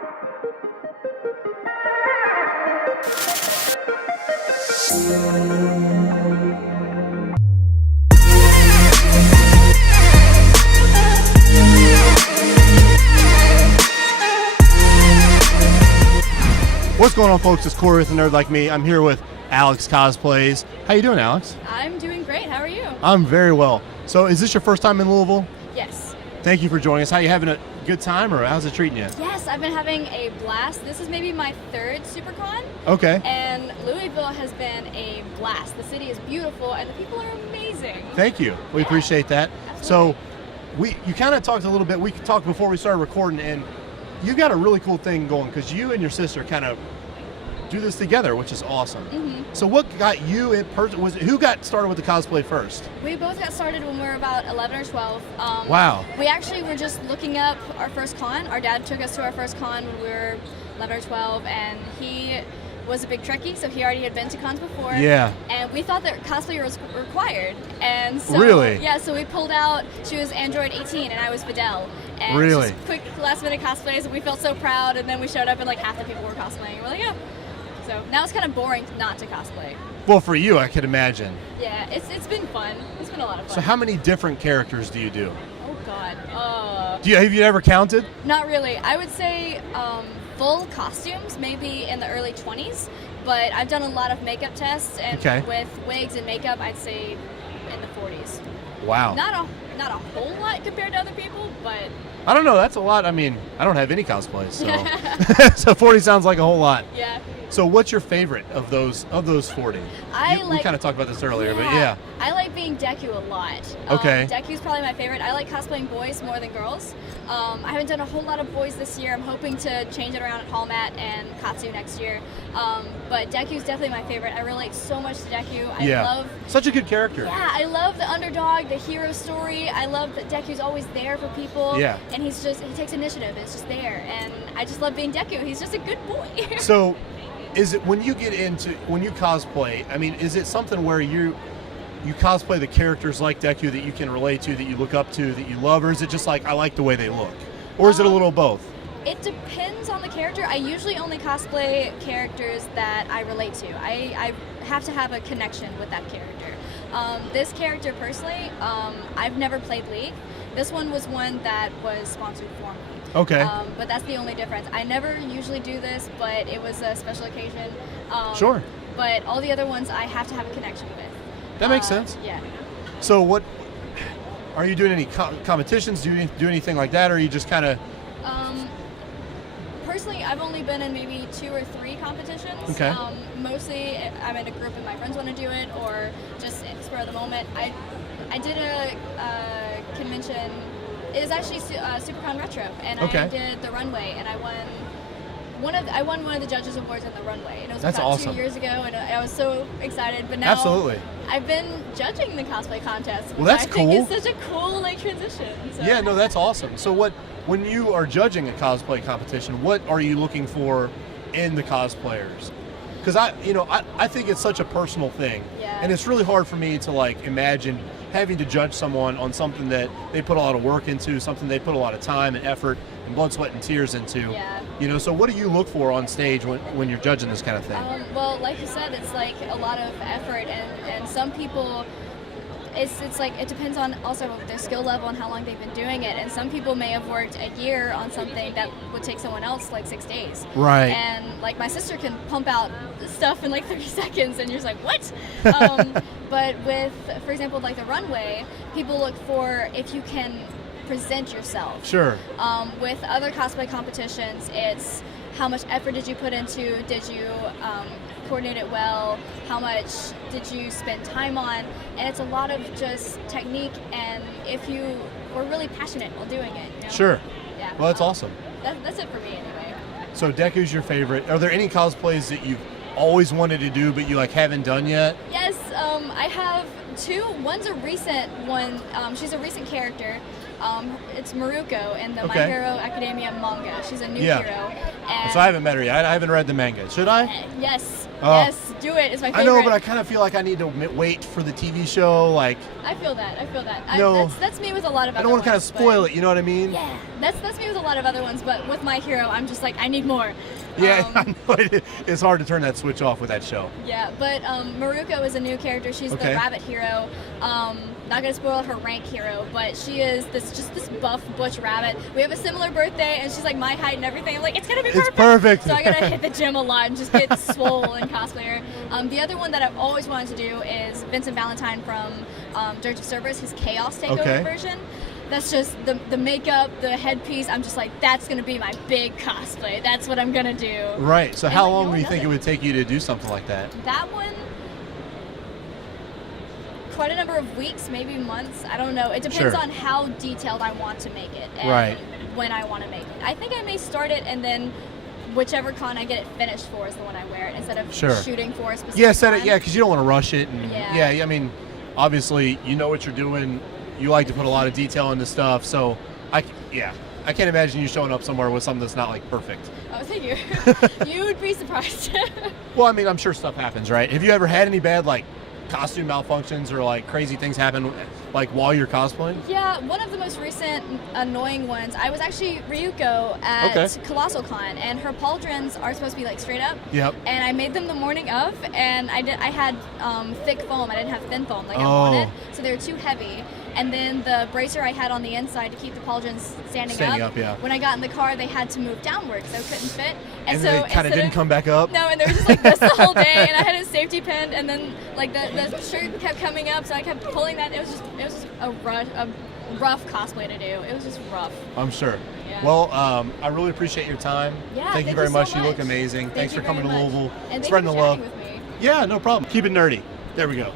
What's going on, folks? It's Corey with A Nerd Like Me. I'm here with Alex Cosplays. How you doing, Alex? I'm doing great. How are you? I'm very well. So is this your first time in Louisville? Yes. Thank you for joining us. How you having a good time, or how's it treating you? Yes, I've been having a blast. This is maybe my third Supercon. Okay. And Louisville has been a blast. The city is beautiful and the people are amazing. Thank you. We appreciate that. Absolutely. So you kind of talked a little bit. We talked before we started recording, and you got a really cool thing going because you and your sister kind of do this together, which is awesome. Mm-hmm. So what got you in person? Who got started with the cosplay first? We both got started when we were about 11 or 12. Wow. We actually were just looking up our first con. Our dad took us to our first con when we were 11 or 12, and he was a big Trekkie, so he already had been to cons before. Yeah. And we thought that cosplay was required. And so, really? Yeah, so we pulled out, she was Android 18 and I was Videl. And really? Just quick last minute cosplays, and we felt so proud, and then we showed up and like half the people were cosplaying. And we're like, yeah. So now it's kind of boring not to cosplay. Well, for you, I could imagine. Yeah, it's been fun. It's been a lot of fun. So how many different characters do you do? Oh God. Have you ever counted? Not really. I would say full costumes, maybe in the early 20s, but I've done a lot of makeup tests, and with wigs and makeup, I'd say in the 40s. Wow. Not a whole lot compared to other people, but I don't know. That's a lot. I mean, I don't have any cosplays, so so 40 sounds like a whole lot. Yeah. So what's your favorite of those 40? We kind of talked about this earlier, but yeah. I like being Deku a lot. Okay. Deku's probably my favorite. I like cosplaying boys more than girls. I haven't done a whole lot of boys this year. I'm hoping to change it around at Hallmat and Katsu next year. But Deku's definitely my favorite. I relate so much to Deku. I love such a good character. Yeah, I love the underdog, the hero story. I love that Deku's always there for people. Yeah. And he takes initiative. It's just there. And I just love being Deku. He's just a good boy. So is it when you cosplay, I mean, is it something where you cosplay the characters like Deku that you can relate to, that you look up to, that you love, or is it just like, I like the way they look? Or is it a little of both? It depends on the character. I usually only cosplay characters that I relate to. I have to have a connection with that character. This character personally, I've never played League. This one was one that was sponsored for me. Okay. But that's the only difference. I never usually do this, but it was a special occasion. Sure. But all the other ones I have to have a connection with. That makes sense. Yeah. So what, are you doing any competitions? Do you do anything like that, or are you just kind of... Personally, I've only been in maybe 2 or 3 competitions. Okay. Mostly I'm in a group and my friends want to do it, or just spur of the moment. I did a convention. It was actually Supercon Retro, and I did the runway, and I won one of the judges awards in the runway. And it was That's about awesome. 2 years ago, and I was so excited. But now Absolutely. I've been judging the cosplay contest. Well, that's I think cool. it's such a cool transition. So. Yeah, no, that's awesome. So when you are judging a cosplay competition, what are you looking for in the cosplayers? Because I think it's such a personal thing, and it's really hard for me to like imagine having to judge someone on something that they put a lot of work into, something they put a lot of time and effort and blood, sweat, and tears into. Yeah. So what do you look for on stage when you're judging this kind of thing? Well, like you said, it's like a lot of effort, and some people, it's like it depends on also their skill level and how long they've been doing it. And some people may have worked a year on something that would take someone else like 6 days. Right. And like my sister can pump out stuff in like 30 seconds, and you're just like, what? But with, for example, like the runway, people look for if you can present yourself. Sure. With other cosplay competitions, it's how much effort did you put into, did you coordinate it well, how much did you spend time on, and it's a lot of just technique, and if you were really passionate while doing it. Sure. Yeah. Well, that's awesome. That's it for me anyway. So Deku's your favorite. Are there any cosplays that you've always wanted to do but you like haven't done yet? Yes, I have 2. One's a recent one. She's a recent character. It's Maruko in the My Hero Academia manga. She's a new hero. And so I haven't met her yet. I haven't read the manga. Should I? Yes. Yes, do it. It's my favorite. I know, but I kind of feel like I need to wait for the TV show. Like, I feel that. No, that's me with a lot of other ones. I don't want to kind of spoil it, you know what I mean? Yeah, that's me with a lot of other ones, but with My Hero, I'm just like, I need more. Yeah, I know it's hard to turn that switch off with that show. Yeah, but Maruko is a new character. She's the rabbit hero. Not gonna spoil her rank hero, but she is this buff butch rabbit. We have a similar birthday, and she's like my height and everything. I'm like, it's gonna be perfect. It's perfect. So I gotta hit the gym a lot and just get swole and cosplayer. The other one that I've always wanted to do is Vincent Valentine from Dirge of Cerberus, his Chaos Takeover version. That's just the makeup, the headpiece. I'm just like, that's gonna be my big cosplay. That's what I'm gonna do. Right. So how long do you think it would take you to do something like that? That one, quite a number of weeks, maybe months. I don't know. It depends on how detailed I want to make it and when I want to make it. I think I may start it and then whichever con I get it finished for is the one I wear it instead of shooting for a specific time. Because you don't want to rush it. And I mean, obviously, you know what you're doing. You like to put a lot of detail into stuff, so I can't imagine you showing up somewhere with something that's not like perfect. Oh, thank you. You would be surprised. Well, I mean, I'm sure stuff happens, right? Have you ever had any bad like costume malfunctions or like crazy things happen like while you're cosplaying? Yeah, one of the most recent annoying ones, I was actually Ryuko at Colossal Con, and her pauldrons are supposed to be like straight up. Yep. And I made them the morning of, and I had thick foam. I didn't have thin foam like I wanted, so they were too heavy. And then the bracer I had on the inside to keep the pauldrons standing up. When I got in the car, they had to move downward, so it couldn't fit. And so they kind of didn't come back up? No, and they were just like this the whole day, and I had it safety pinned, and then like the shirt kept coming up, so I kept pulling that. It was just a rough cosplay to do. It was just rough. I'm sure. Yeah. Well, I really appreciate your time. Yeah, thank you very much. You look amazing. Thanks for coming to Louisville, spreading the love. With me. Yeah, no problem. Keep it nerdy. There we go.